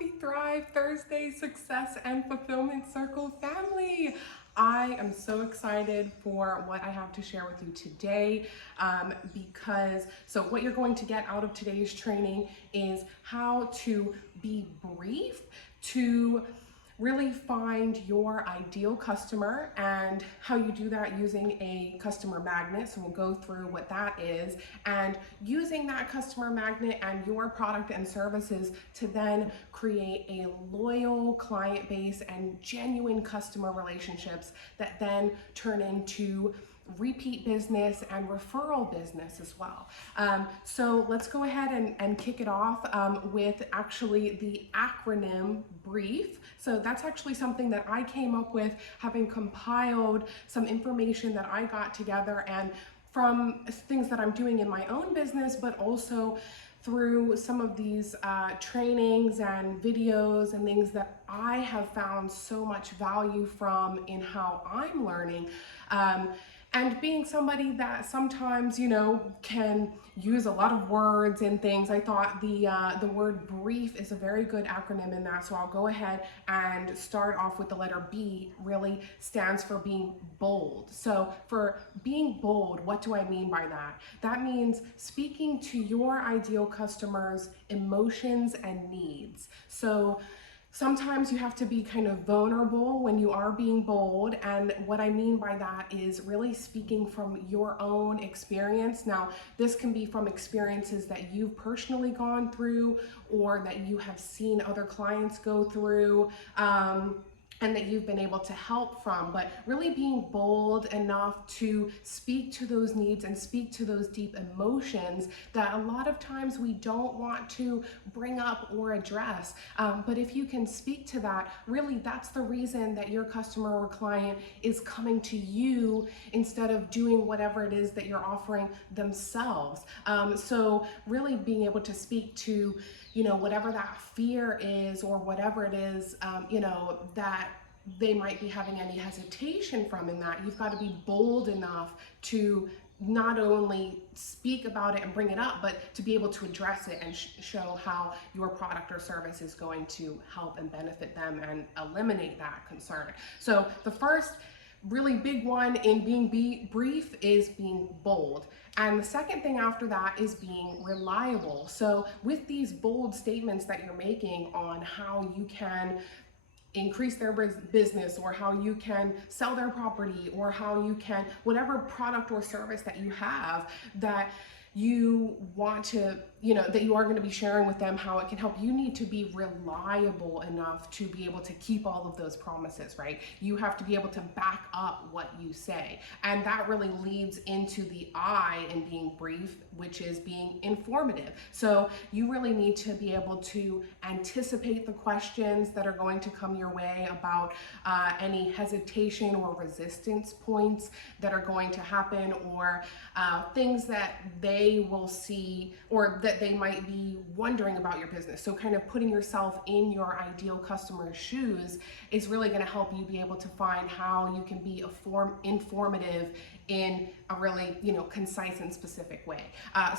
Happy Thrive Thursday Success and Fulfillment Circle family. I am so excited for what I have to share with you today because what you're going to get out of today's training is how to be brief, to really find your ideal customer and how you do that using a customer magnet. So we'll go through what that is and using that customer magnet and your product and services to then create a loyal client base and genuine customer relationships that then turn into repeat business and referral business as well. So let's go ahead and kick it off with actually the acronym BRIEF. So that's actually something that I came up with, having compiled some information that I got together and from things that I'm doing in my own business, but also through some of these trainings and videos and things that I have found so much value from in how I'm learning. And being somebody that sometimes, can use a lot of words and things, I thought the word brief is a very good acronym in that. So I'll go ahead and start off with the letter B. Really stands for being bold. So for being bold, what do I mean by that? That means speaking to your ideal customers' emotions and needs. So sometimes you have to be kind of vulnerable when you are being bold, and what I mean by that is really speaking from your own experience. Now, this can be from experiences that you've personally gone through or that you have seen other clients go through. And that you've been able to help from, but really being bold enough to speak to those needs and speak to those deep emotions that a lot of times we don't want to bring up or address. But if you can speak to that, really that's the reason that your customer or client is coming to you instead of doing whatever it is that you're offering themselves. So really being able to speak to whatever that fear is or whatever it is, that they might be having any hesitation from in that, you've got to be bold enough to not only speak about it and bring it up, but to be able to address it and show how your product or service is going to help and benefit them and eliminate that concern. So the first really big one in being brief is being bold. And the second thing after that is being reliable. So with these bold statements that you're making on how you can increase their business or how you can sell their property or how you can, whatever product or service that you have that you want to, that you are going to be sharing with them how it can help, you need to be reliable enough to be able to keep all of those promises, right? You have to be able to back up what you say. And that really leads into the I in being brief, which is being informative. So you really need to be able to anticipate the questions that are going to come your way about any hesitation or resistance points that are going to happen, or things that they will see or that they might be wondering about your business. So kind of putting yourself in your ideal customer's shoes is really going to help you be able to find how you can be informative in a really, concise and specific way.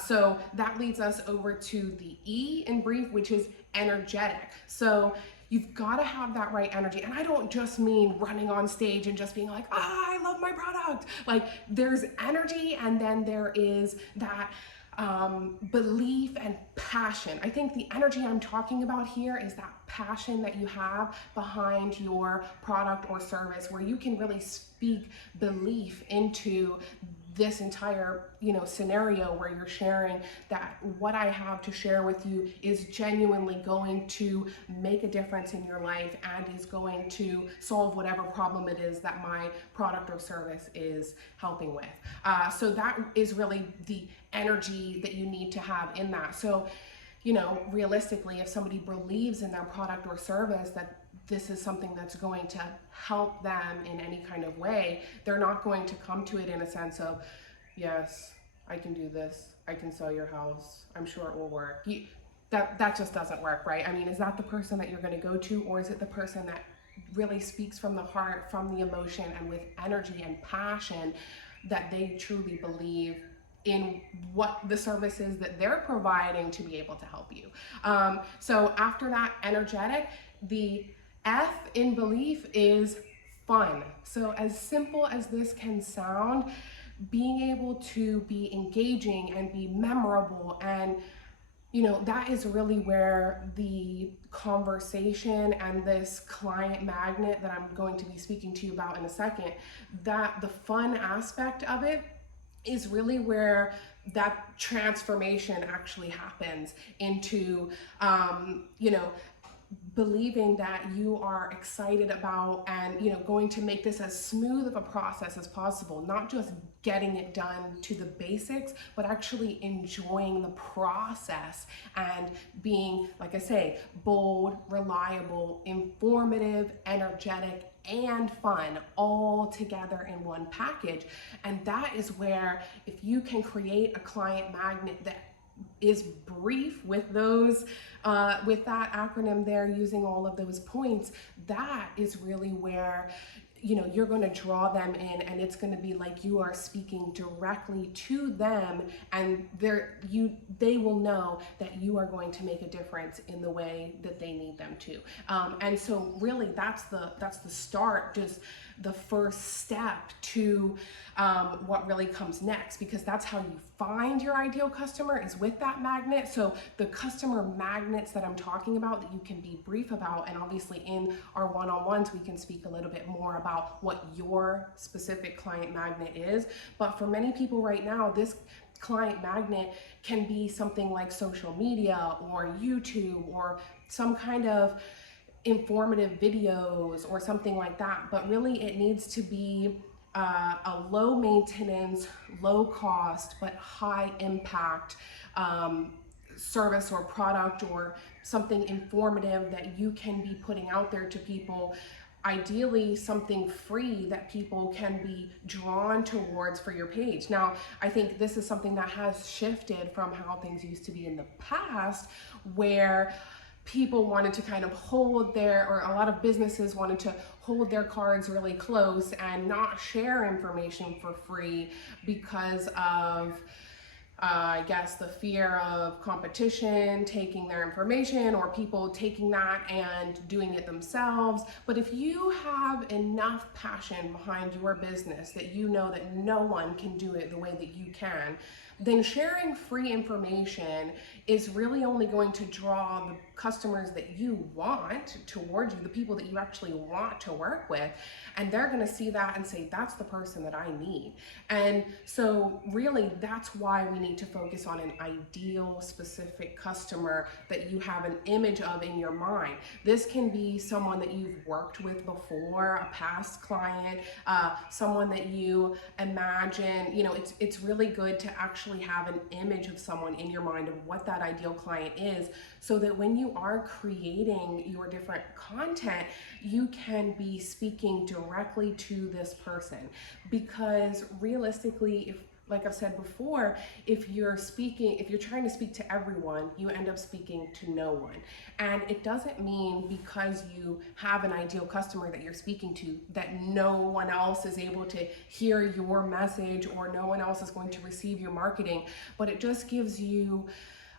So that leads us over to the E in brief, which is energetic. So you've got to have that right energy. And I don't just mean running on stage and just being like, I love my product. Like, there's energy, and then there is that belief and passion. I think the energy I'm talking about here is that passion that you have behind your product or service, where you can really speak belief into this entire scenario where you're sharing that what I have to share with you is genuinely going to make a difference in your life and is going to solve whatever problem it is that my product or service is helping with. So that is really the energy that you need to have in that. So realistically, if somebody believes in their product or service that this is something that's going to help them in any kind of way, they're not going to come to it in a sense of, yes, I can do this, I can sell your house, I'm sure it will work. That just doesn't work, right? I mean, is that the person that you're going to go to, or is it the person that really speaks from the heart, from the emotion, and with energy and passion that they truly believe in what the services that they're providing to be able to help you. So after that energetic, the F in belief is fun. So as simple as this can sound, being able to be engaging and be memorable, and that is really where the conversation and this client magnet that I'm going to be speaking to you about in a second, that the fun aspect of it is really where that transformation actually happens into, believing that you are excited about and going to make this as smooth of a process as possible, not just getting it done to the basics, but actually enjoying the process and being, like I say, bold, reliable, informative, energetic, and fun all together in one package. And that is where, if you can create a client magnet that is brief with those with that acronym there, using all of those points, that is really where you're going to draw them in, and it's going to be like you are speaking directly to them, and they will know that you are going to make a difference in the way that they need them to. And so really that's the start, just the first step to what really comes next, because that's how you find your ideal customer, is with that magnet. So the customer magnets that I'm talking about, that you can be brief about, and obviously in our one-on-ones we can speak a little bit more about what your specific client magnet is. But for many people right now, this client magnet can be something like social media or YouTube or some kind of informative videos or something like that. But really it needs to be a low maintenance, low cost, but high impact service or product, or something informative that you can be putting out there to people. Ideally something free that people can be drawn towards for your page. Now, I think this is something that has shifted from how things used to be in the past, where people wanted to kind of hold their, or a lot of businesses wanted to hold their cards really close and not share information for free because of I guess the fear of competition taking their information, or people taking that and doing it themselves. But if you have enough passion behind your business that you know that no one can do it the way that you can, then sharing free information is really only going to draw the customers that you want towards you, the people that you actually want to work with, and they're going to see that and say, that's the person that I need. And so really that's why we need to focus on an ideal specific customer that you have an image of in your mind. This can be someone that you've worked with before, a past client, someone that you imagine. It's really good to actually have an image of someone in your mind of what that ideal client is, so that when you are creating your different content, you can be speaking directly to this person. Because realistically, if, like I've said before, if you're trying to speak to everyone, you end up speaking to no one. And it doesn't mean because you have an ideal customer that you're speaking to that no one else is able to hear your message, or no one else is going to receive your marketing, but it just gives you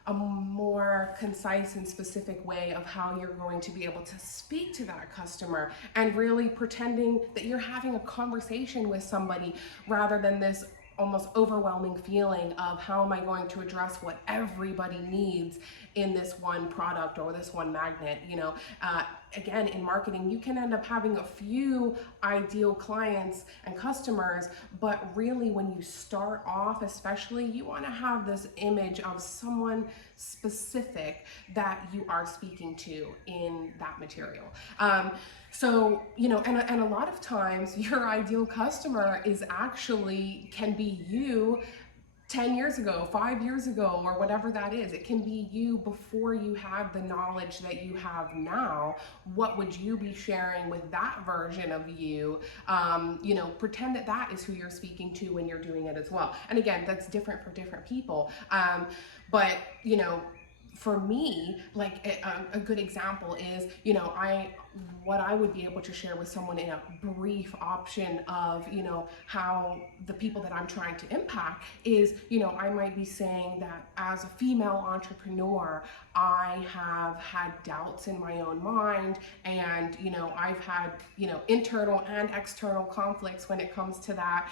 a more concise and specific way of how you're going to be able to speak to that customer, and really pretending that you're having a conversation with somebody, rather than this almost overwhelming feeling of how am I going to address what everybody needs in this one product or this one magnet. Again, in marketing, you can end up having a few ideal clients and customers, but really when you start off, especially, you want to have this image of someone specific that you are speaking to in that material. And a lot of times your ideal customer can be you 10 years ago, 5 years ago, or whatever that is. It can be you before you have the knowledge that you have now. What would you be sharing with that version of you? Pretend that that is who you're speaking to when you're doing it as well. And again, that's different for different people. But for me, like a good example is, what I would be able to share with someone in a brief option of, how the people that I'm trying to impact is, I might be saying that as a female entrepreneur, I have had doubts in my own mind, and I've had internal and external conflicts when it comes to that,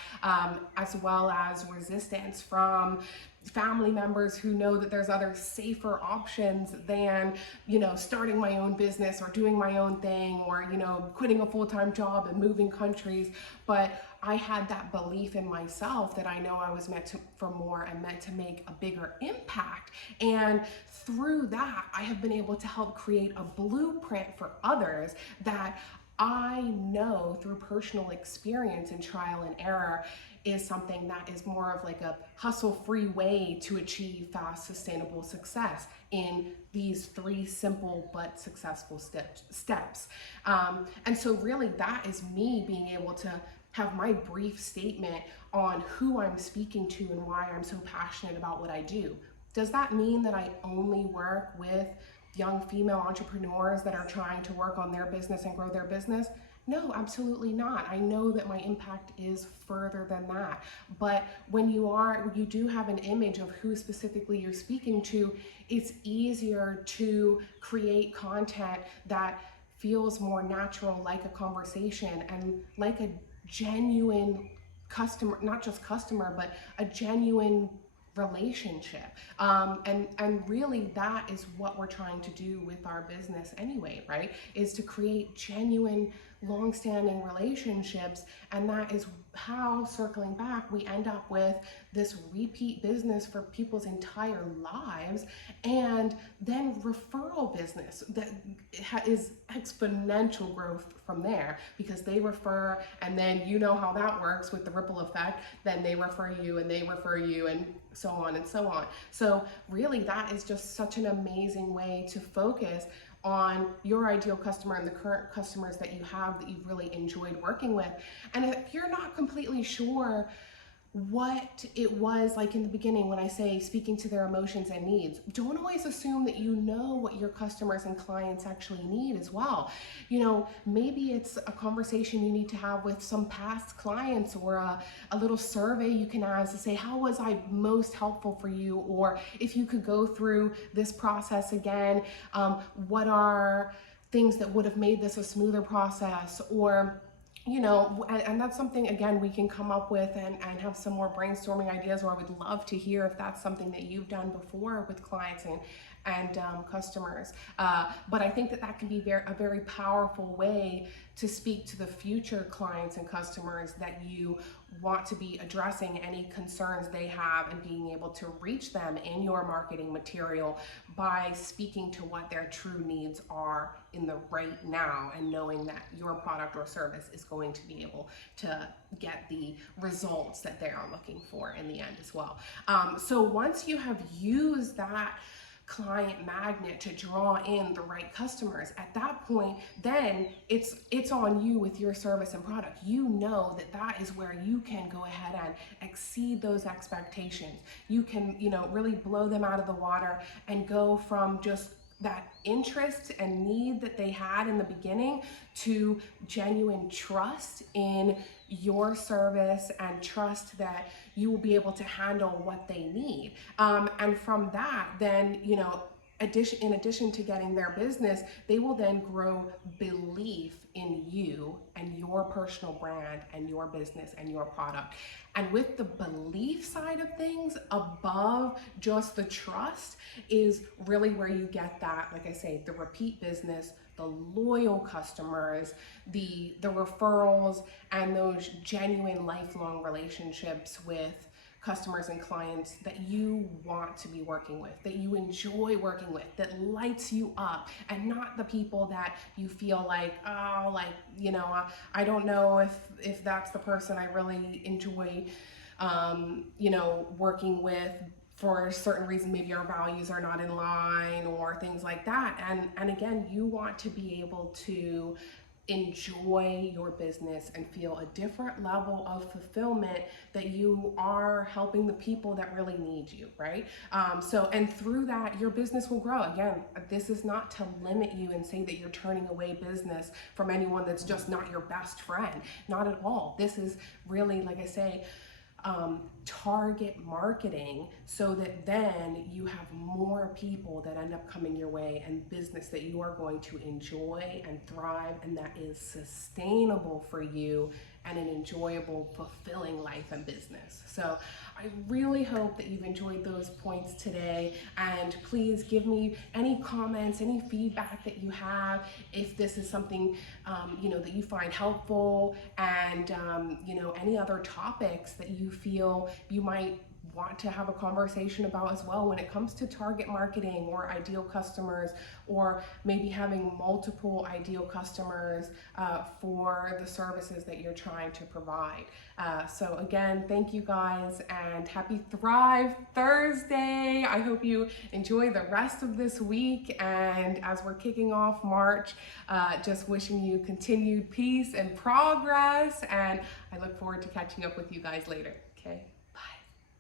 as well as resistance from family members who know that there's other safer options than starting my own business or doing my own thing, or quitting a full-time job and moving countries. But I had that belief in myself that I know I was for more and meant to make a bigger impact. And through that, I have been able to help create a blueprint for others that I know through personal experience and trial and error is something that is more of like a hustle-free way to achieve fast, sustainable success in these 3 simple but successful steps. And so really that is me being able to have my brief statement on who I'm speaking to and why I'm so passionate about what I do. Does that mean that I only work with young female entrepreneurs that are trying to work on their business and grow their business? No, absolutely not. I know that my impact is further than that. But when you do have an image of who specifically you're speaking to, it's easier to create content that feels more natural, like a conversation and like a genuine customer, not just customer, but a genuine relationship. And really that is what we're trying to do with our business anyway, right? Is to create genuine, long-standing relationships. And that is how, circling back, we end up with this repeat business for people's entire lives, and then referral business that is exponential growth from there, because they refer, and then how that works with the ripple effect. Then they refer you and they refer you, and so on and so on. So really that is just such an amazing way to focus on your ideal customer and the current customers that you have that you've really enjoyed working with. And if you're not completely sure what it was like in the beginning when I say speaking to their emotions and needs, don't always assume that you know what your customers and clients actually need as well. Maybe it's a conversation you need to have with some past clients, or a little survey you can ask to say, how was I most helpful for you? Or if you could go through this process again, what are things that would have made this a smoother process? Or and that's something, again, we can come up with and have some more brainstorming ideas, or I would love to hear if that's something that you've done before with clients and customers. But I think that can be a very powerful way to speak to the future clients and customers that you want to be addressing any concerns they have, and being able to reach them in your marketing material by speaking to what their true needs are in the right now, and knowing that your product or service is going to be able to get the results that they are looking for in the end as well. So once you have used that client magnet to draw in the right customers, at that point, then it's on you with your service and product. That is where you can go ahead and exceed those expectations. You can really blow them out of the water and go from just that interest and need that they had in the beginning to genuine trust in your service, and trust that you will be able to handle what they need. And from that, then, in addition to getting their business, they will then grow belief in you and your personal brand and your business and your product. And with the belief side of things, above just the trust, is really where you get that, like I say, the repeat business, the loyal customers, the referrals, and those genuine lifelong relationships with customers and clients that you want to be working with, that you enjoy working with, that lights you up, and not the people that you feel like, I don't know if that's the person I really enjoy, working with for a certain reason. Maybe our values are not in line, or things like that. And again, you want to be able to enjoy your business and feel a different level of fulfillment that you are helping the people that really need you, right? And through that, your business will grow. Again, this is not to limit you and say that you're turning away business from anyone that's just not your best friend. Not at all. This is really, like I say, target marketing so that then you have more people that end up coming your way and business that you are going to enjoy and thrive and that is sustainable for you and an enjoyable, fulfilling life and business. So I really hope that you've enjoyed those points today, and please give me any comments, any feedback that you have, if this is something that you find helpful, and any other topics that you feel you might want to have a conversation about as well when it comes to target marketing or ideal customers, or maybe having multiple ideal customers for the services that you're trying to provide. So again, thank you guys, and happy Thrive Thursday. I hope you enjoy the rest of this week, and as we're kicking off March, just wishing you continued peace and progress, and I look forward to catching up with you guys later. Okay.